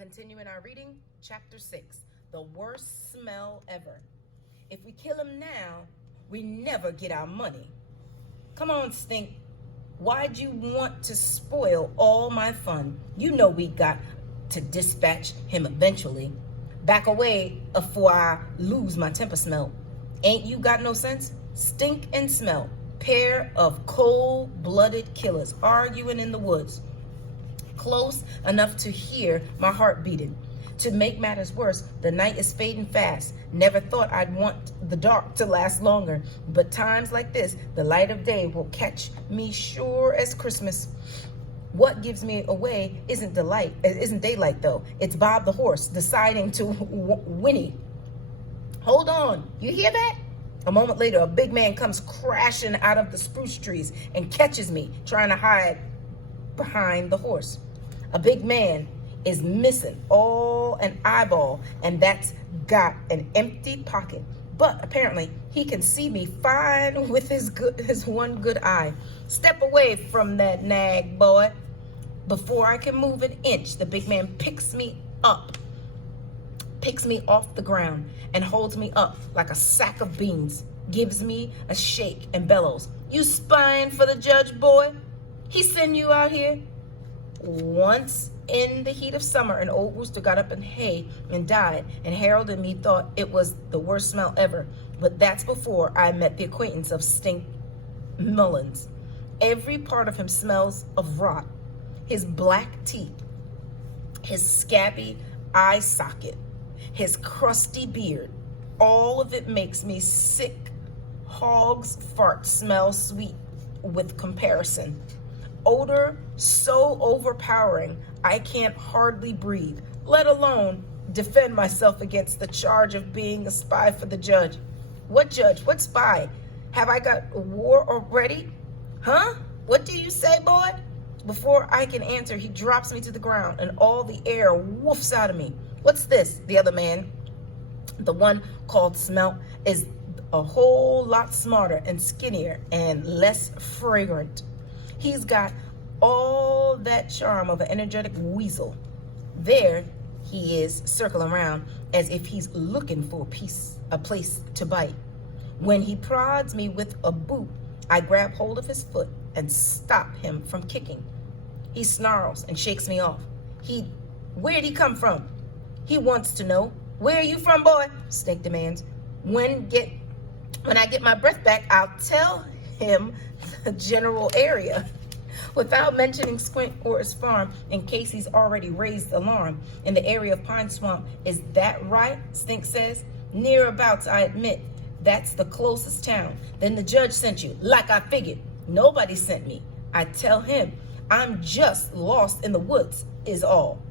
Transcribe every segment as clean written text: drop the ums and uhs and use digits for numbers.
Continuing our reading, chapter 6, the worst smell ever. If we kill him now, we never get our money. Come on, Stink. Why'd you want to spoil all my fun? You know we got to dispatch him eventually. Back away before I lose my temper smell. Ain't you got no sense? Stink and Smell, pair of cold-blooded killers arguing in the woods. Close enough to hear my heart beating. To make matters worse, the night is fading fast. Never thought I'd want the dark to last longer, but times like this, the light of day will catch me sure as Christmas. What gives me away isn't daylight though. It's Bob the horse deciding to whinny. Hold on, you hear that? A moment later, a big man comes crashing out of the spruce trees and catches me trying to hide behind the horse. A big man is missing all an eyeball, and that's got an empty pocket. But apparently he can see me fine with his one good eye. Step away from that nag, boy. Before I can move an inch, the big man picks me off the ground and holds me up like a sack of beans, gives me a shake and bellows. You spying for the judge, boy? He send you out here? Once in the heat of summer, an old rooster got up in hay and died, and Harold and me thought it was the worst smell ever. But that's before I met the acquaintance of Stink Mullins. Every part of him smells of rot. His black teeth, his scabby eye socket, his crusty beard, all of it makes me sick. Hog's fart smell sweet with comparison. Odor so overpowering I can't hardly breathe, let alone defend myself against the charge of being a spy for the judge. What judge? What spy? Have I got war already? Huh? What do you say, boy? Before I can answer, he drops me to the ground and all the air woofs out of me. What's this? The other man, the one called Smelt, is a whole lot smarter and skinnier and less fragrant. He's got all that charm of an energetic weasel. There he is, circling around as if he's looking for a place to bite. When he prods me with a boot, I grab hold of his foot and stop him from kicking. He snarls and shakes me off. Where'd he come from? He wants to know. Where are you from, boy? Stink demands. When I get my breath back, I'll tell him the general area without mentioning Squint or his farm in case he's already raised alarm. In the area of Pine Swamp. Is that right? Stink says. Nearabouts, I admit. That's the closest town. Then the judge sent you, like I figured. Nobody sent me. I tell him I'm just lost in the woods is all.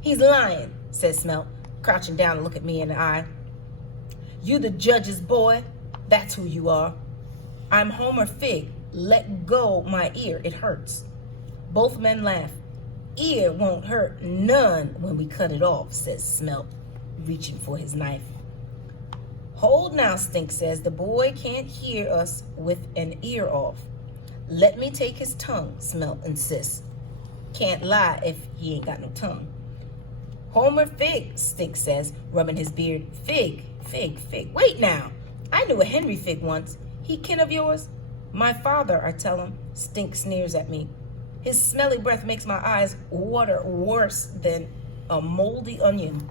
He's lying, says Smelt, crouching down to look at me in the eye. You the judge's boy? That's who you are. I'm Homer Figg. Let go my ear, it hurts. Both men laugh. Ear won't hurt none when we cut it off, says Smelt, reaching for his knife. Hold now, Stink says. The boy can't hear us with an ear off. Let me take his tongue, Smelt insists. Can't lie if he ain't got no tongue. Homer Figg, Stink says, rubbing his beard. Figg. Wait now. I knew a Henry Figg once. He kin of yours? My father, I tell him. Stink sneers at me. His smelly breath makes my eyes water worse than a moldy onion.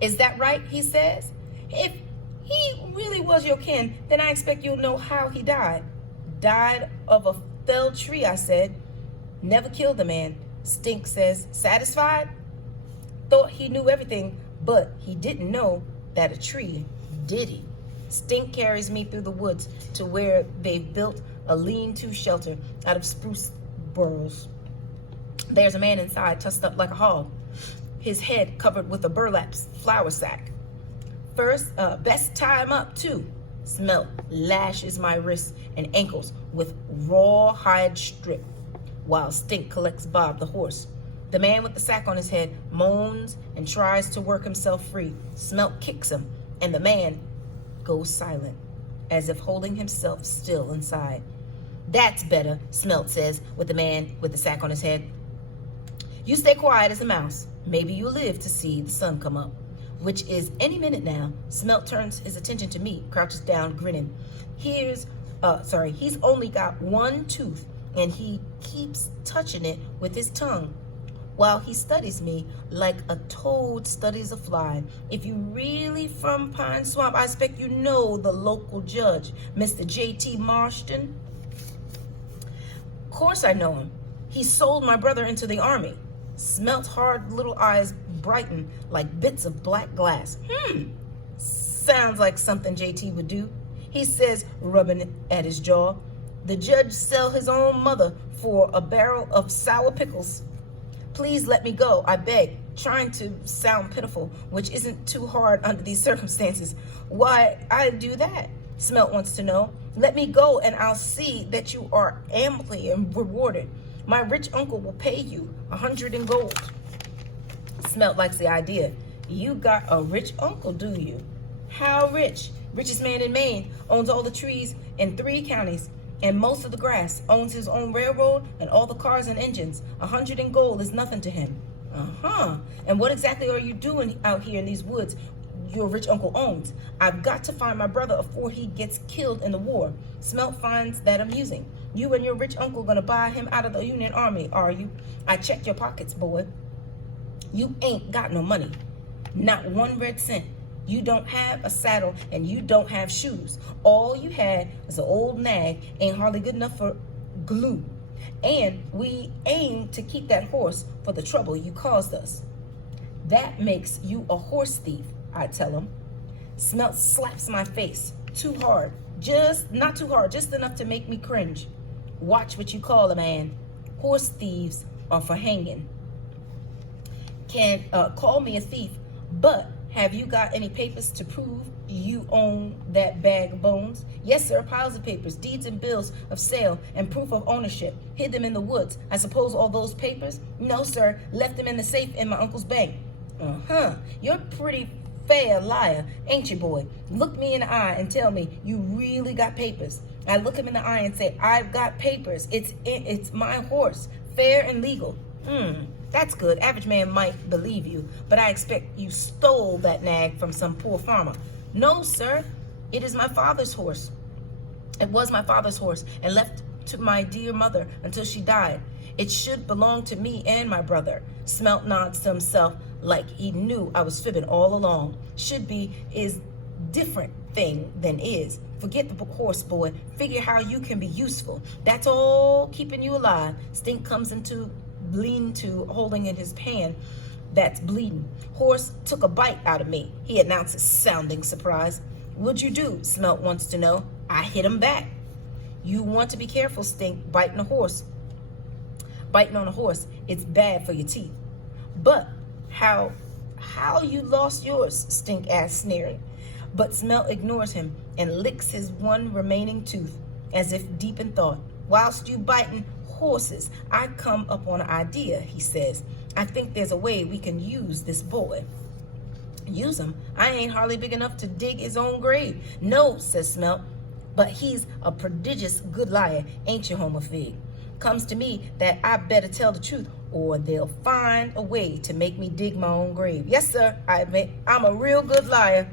Is that right, he says? If he really was your kin, then I expect you'll know how he died. Died of a felled tree, I said. Never killed a man. Stink says. Satisfied? Thought he knew everything, but he didn't know that a tree, did he? Stink carries me through the woods to where they've built a lean-to shelter out of spruce burls. There's a man inside, trussed up like a hog, his head covered with a burlap flour sack. First, best tie him up, too. Smelt lashes my wrists and ankles with raw hide strip, while Stink collects Bob the horse. The man with the sack on his head moans and tries to work himself free. Smelt kicks him, and the man goes silent, as if holding himself still inside. That's better, Smelt says, with the man with the sack on his head. You stay quiet as a mouse. Maybe you'll live to see the sun come up, which is any minute now. Smelt turns his attention to me, crouches down, grinning. He's only got one tooth, and he keeps touching it with his tongue while he studies me like a toad studies a fly. If you really from Pine Swamp, I expect you know the local judge, Mr. J.T. Marston. Of course I know him. He sold my brother into the army. Smelt's hard little eyes brighten like bits of black glass. Sounds like something JT would do, he says, rubbing at his jaw. The judge sell his own mother for a barrel of sour pickles. Please let me go, I beg, trying to sound pitiful, which isn't too hard under these circumstances. Why I do that? Smelt wants to know. Let me go and I'll see that you are amply rewarded. My rich uncle will pay you 100 in gold. Smelt likes the idea. You got a rich uncle, do you? How rich? Richest man in Maine, owns all the trees in 3 counties and most of the grass, owns his own railroad and all the cars and engines. 100 in gold is nothing to him. And what exactly are you doing out here in these woods your rich uncle owns? I've got to find my brother before he gets killed in the war. Smelt finds that amusing. You and your rich uncle gonna buy him out of the Union Army, are you? I checked your pockets, boy. You ain't got no money. Not 1 red cent. You don't have a saddle and you don't have shoes. All you had was an old nag, ain't hardly good enough for glue. And we aim to keep that horse for the trouble you caused us. That makes you a horse thief, I tell him. Smelt slaps my face. Too hard. Not too hard, just enough to make me cringe. Watch what you call a man. Horse thieves are for hanging. Can call me a thief, but have you got any papers to prove you own that bag of bones? Yes, sir, piles of papers, deeds and bills of sale, and proof of ownership. Hid them in the woods. I suppose all those papers? No, sir, left them in the safe in my uncle's bank. You're a pretty fair liar, ain't you, boy? Look me in the eye and tell me you really got papers. I look him in the eye and say, I've got papers. It's my horse, fair and legal. That's good. Average man might believe you, but I expect you stole that nag from some poor farmer. No, sir. It is my father's horse. It was my father's horse and left to my dear mother until she died. It should belong to me and my brother. Smelt nods to himself like he knew I was fibbing all along. Should be is different thing than is. Forget the horse, boy. Figure how you can be useful. That's all keeping you alive. Stink comes into lean to holding in his hand that's bleeding. Horse took a bite out of me, he announces, sounding surprised. What'd you do? Smelt wants to know. I hit him back. You want to be careful, Stink, biting on a horse. It's bad for your teeth. But how you lost yours? Stink asks, sneering. But Smelt ignores him and licks his one remaining tooth as if deep in thought. Whilst you biting horses, I come up on an idea, he says. I think there's a way we can use this boy. Use him? I ain't hardly big enough to dig his own grave. No, says Smelt, but he's a prodigious good liar, ain't you, Homer Figg? Comes to me that I better tell the truth or they'll find a way to make me dig my own grave. Yes, sir, I admit I'm a real good liar.